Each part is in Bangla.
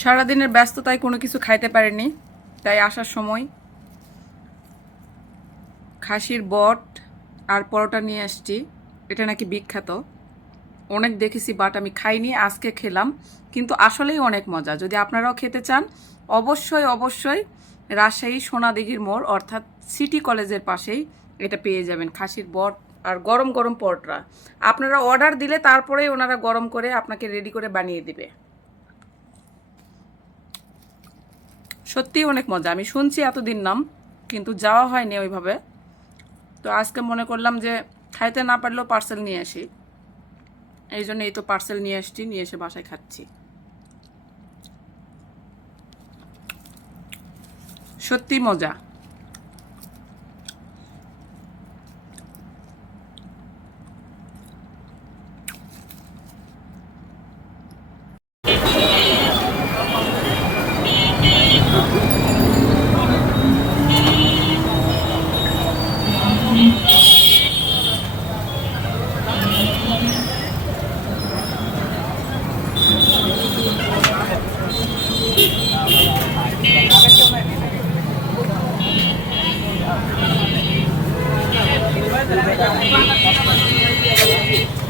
সারাদিনের ব্যস্ততায় কোনো কিছু খাইতে পারেনি, তাই আসার সময় খাসির বট আর পরোটা নিয়ে আসছি। এটা নাকি বিখ্যাত। অনেক দেখেছি বাট আমি খাইনি, আজকে খেলাম। কিন্তু আসলেই অনেক মজা। যদি আপনারাও খেতে চান, অবশ্যই অবশ্যই রাজশাহী সোনাদিঘির মোড়, অর্থাৎ সিটি কলেজের পাশেই এটা পেয়ে যাবেন, খাসির বট আর গরম গরম পরোটা। আপনারা অর্ডার দিলে তারপরেই ওনারা গরম করে আপনাকে রেডি করে বানিয়ে দিবে। সত্যি অনেক মজা। আমি শুনছি এতদিন নাম, কিন্তু যাওয়া হয়নি ওইভাবে। তো আজকে মনে করলাম যে খাইতে না পারলেও পার্সেল নিয়ে আসি। এই জন্য এই তো পার্সেল নিয়ে আসছি, নিয়ে এসে বাসায় খাচ্ছি। সত্যি মজা।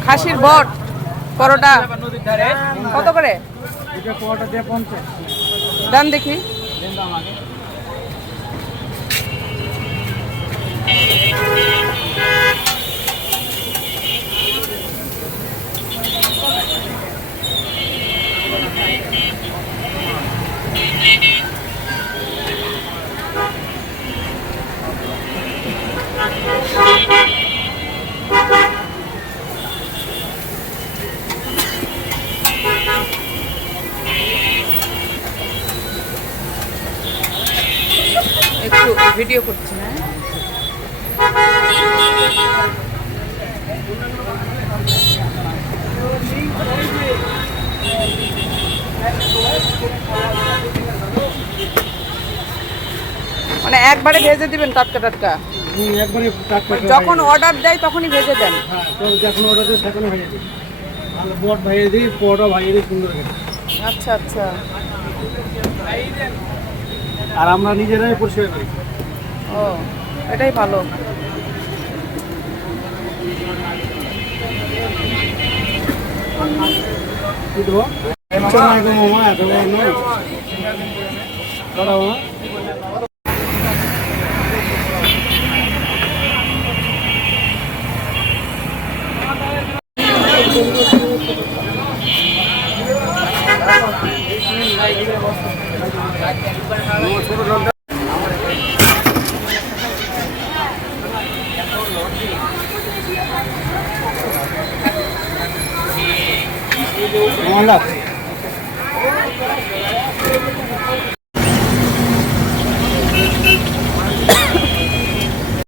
খাসির বট পরোটা। কত করে? দাম দেখি। একটু ভিডিও করছি হ্যাঁ? মানে একবারে ভেজে দিবেন টাটকা টাটকা? একবারে টাটকা যখন অর্ডার দেয় তখনই ভেজে দেন। হ্যাঁ যখন ওটা দিয়ে তখন ভাইয়ে দিই। বট ভাইয়ে দিই পোয়াটা ভাইয়ে দিই সুন্দর আচ্ছা আচ্ছা। আর আমরা নিজেরাই পরিষ্কার করি। ও এটাই ভালো। কি দেবো? 뭐, 올라